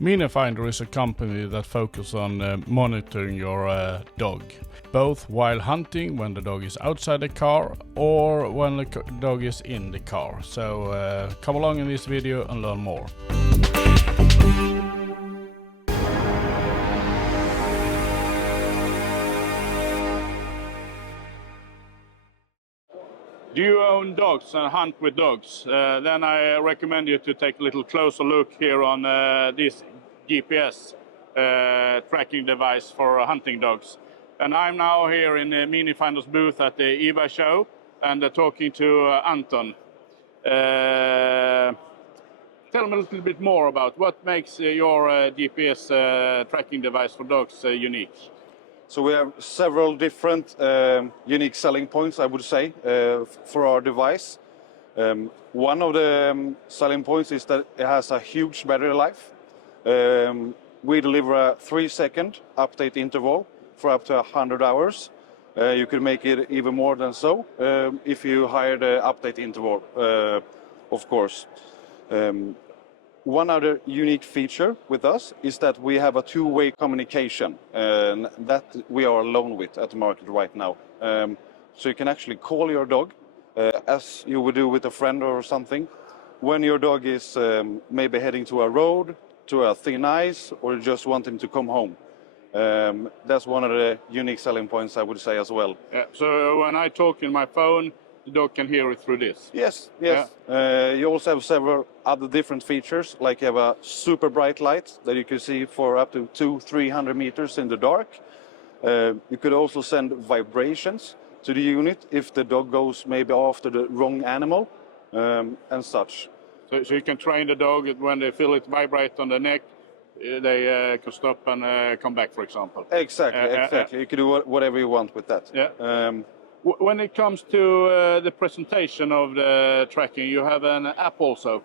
Minifinder is a company that focuses on monitoring your dog, both while hunting when the dog is outside the car or when the dog is in the car. So come along in this video and learn more. Do you own dogs and hunt with dogs? Then I recommend you to take a little closer look here on this GPS tracking device for hunting dogs. And I'm now here in Minifinder's booth at the Åberg show and talking to Anton. Tell me a little bit more about what makes your GPS tracking device for dogs unique. So we have several different unique selling points, I would say, for our device. One of the selling points is that it has a huge battery life. We deliver a 3-second update interval for up to 100 hours. You could make it even more than so if you hire the update interval, of course. One other unique feature with us is that we have a two-way communication that we are alone with at the market right now. So you can actually call your dog as you would do with a friend or something when your dog is maybe heading to a road, to a thin ice, or just want him to come home. That's one of the unique selling points, I would say, as well. Yeah, so when I talk in my phone, the dog can hear it through this? Yes, yes. Yeah. You also have several other different features, like you have a super bright light that you can see for up to 200-300 meters in the dark. You could also send vibrations to the unit if the dog goes maybe after the wrong animal and such. So you can train the dog when they feel it vibrate on the neck, they can stop and come back, for example. Exactly, exactly. You can do whatever you want with that. Yeah. When it comes to the presentation of the tracking, you have an app also.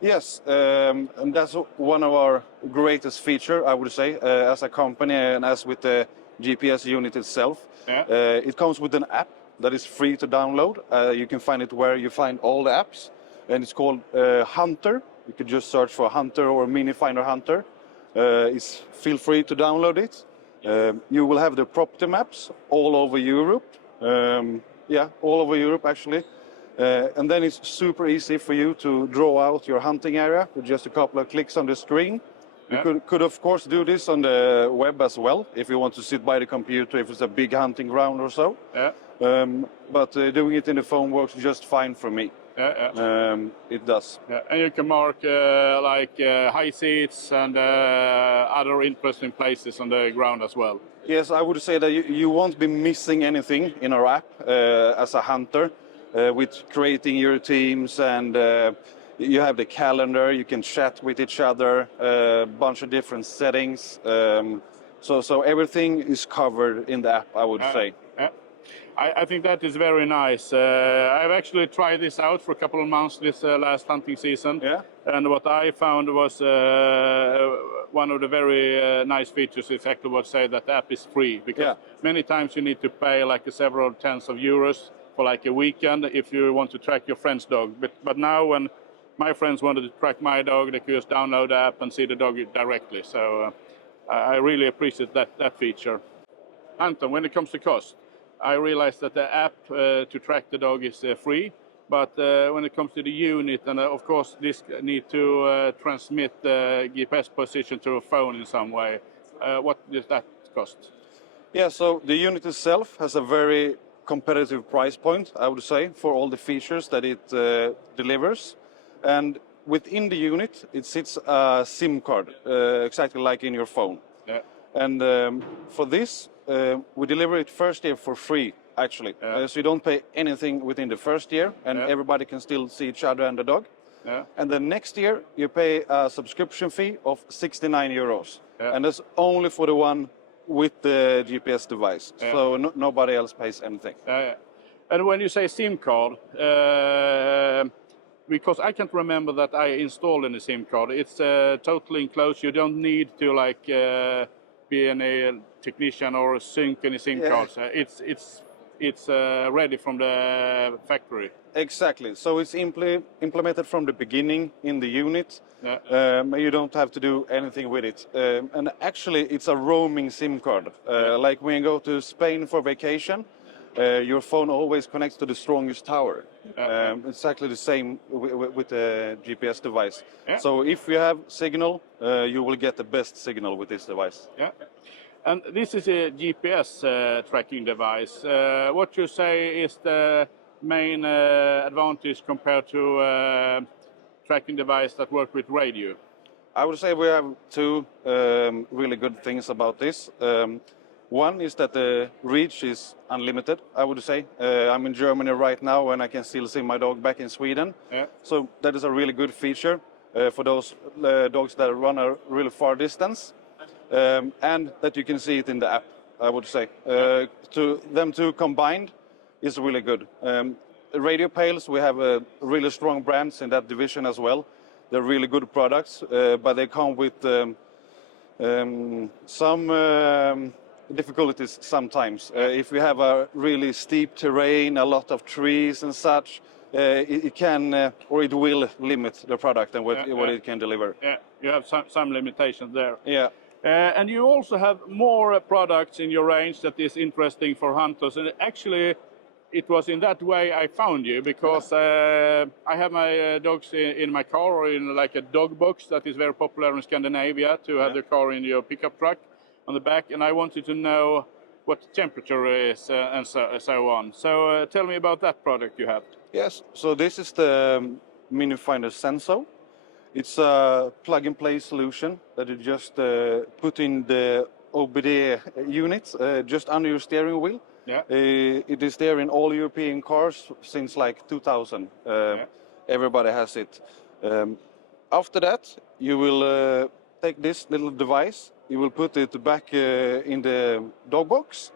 Yes, and that's one of our greatest features, I would say, as a company and as with the GPS unit itself. Yeah. It comes with an app that is free to download. You can find it where you find all the apps, and it's called Hunter. You could just search for Hunter or Minifinder Hunter. Feel free to download it. You will have the property maps all over Europe. All over Europe actually. And then it's super easy for you to draw out your hunting area with just a couple of clicks on the screen. Yeah. You could of course do this on the web as well if you want to sit by the computer if it's a big hunting ground or so. Yeah. But doing it in the phone works just fine for me. Yeah. It does. Yeah. And you can mark high seats and other interesting places on the ground as well. Yes, I would say that you won't be missing anything in our app as a hunter with creating your teams, and you have the calendar, you can chat with each other, a bunch of different settings. So everything is covered in the app, I would say. Yeah. I think that is very nice. I've actually tried this out for a couple of months this last hunting season. Yeah. And what I found was one of the very nice features is exactly what say that the app is free. Because many times you need to pay like several tens of euros for like a weekend if you want to track your friend's dog. But now when my friends wanted to track my dog, they could just download the app and see the dog directly. So I really appreciate that feature. Anton, when it comes to cost, I realized that the app to track the dog is free, but when it comes to the unit, and of course this need to transmit the GPS position to a phone in some way, what does that cost? Yeah, so the unit itself has a very competitive price point, I would say, for all the features that it delivers. And within the unit, it sits a SIM card, exactly like in your phone. Yeah. And for this, we deliver it first year for free, actually. So you don't pay anything within the first year, and everybody can still see each other and the dog. Yeah. And then next year, you pay a subscription fee of 69 euros. Yeah. And that's only for the one with the GPS device. Yeah. So nobody else pays anything. And when you say SIM card, because I can't remember that I installed any SIM card, it's totally enclosed. You don't need to be any technician or sync any SIM cards. it's ready from the factory. Exactly. So it's implemented from the beginning in the unit. Yeah. You don't have to do anything with it. And actually, it's a roaming SIM card. Like when you go to Spain for vacation, your phone always connects to the strongest tower. Exactly the same with the GPS device. Yeah. So if you have signal, you will get the best signal with this device. Yeah. And this is a GPS tracking device. What you say is the main advantage compared to tracking device that work with radio? I would say we have two really good things about this. One is that the reach is unlimited, I would say. I'm in Germany right now and I can still see my dog back in Sweden. Yeah. So that is a really good feature for those dogs that run a really far distance. And that you can see it in the app, I would say. To them two combined is really good. Radio pails, we have really strong brands in that division as well. They're really good products, but they come with some difficulties sometimes. If you have a really steep terrain, a lot of trees and such, it can or it will limit the product and what it can deliver. Yeah, you have some limitations there. Yeah. And you also have more products in your range that is interesting for hunters. And actually, it was in that way I found you, because I have my dogs in my car, or in like a dog box that is very popular in Scandinavia, to have the car in your pickup truck on the back. And I wanted to know what the temperature is and so on. So tell me about that product you have. Yes, so this is the Minifinder Zenso. It's a plug-and-play solution that you just put in the Åberg unit, just under your steering wheel. Yeah. It is there in all European cars since like 2000. Everybody has it. After that, you will take this little device, you will put it back in the dog box,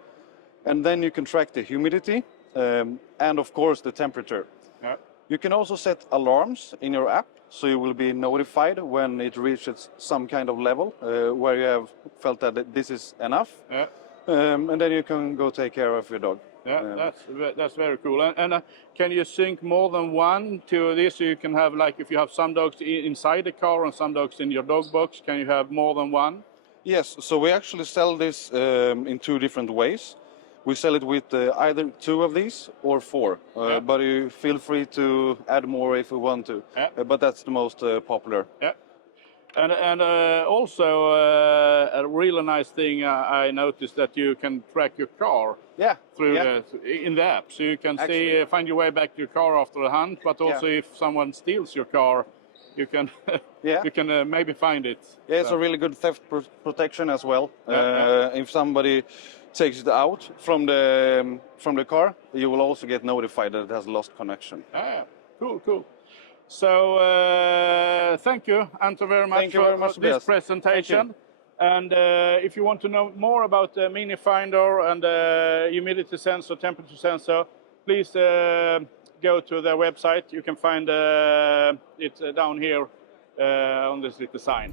and then you can track the humidity and of course the temperature. Yeah. You can also set alarms in your app, so you will be notified when it reaches some kind of level where you have felt that this is enough. Yeah. And then you can go take care of your dog. Yeah, that's very cool. And can you sync more than one to this? So you can have, like, if you have some dogs inside the car and some dogs in your dog box, can you have more than one? Yes, so we actually sell this in two different ways. We sell it with either two of these or four, but you feel free to add more if you want to. But that's the most popular. Yeah. And also a really nice thing I noticed, that you can track your car through in the app, so you can find your way back to your car after the hunt. But also, if someone steals your car, you can you can maybe find it. Yeah, it's a really good theft protection as well. If somebody takes it out from the car, you will also get notified that it has lost connection. Cool. So thank you, Anton, very much for this presentation. And if you want to know more about the Minifinder and the humidity sensor, temperature sensor, please go to their website. You can find it down here on this little sign.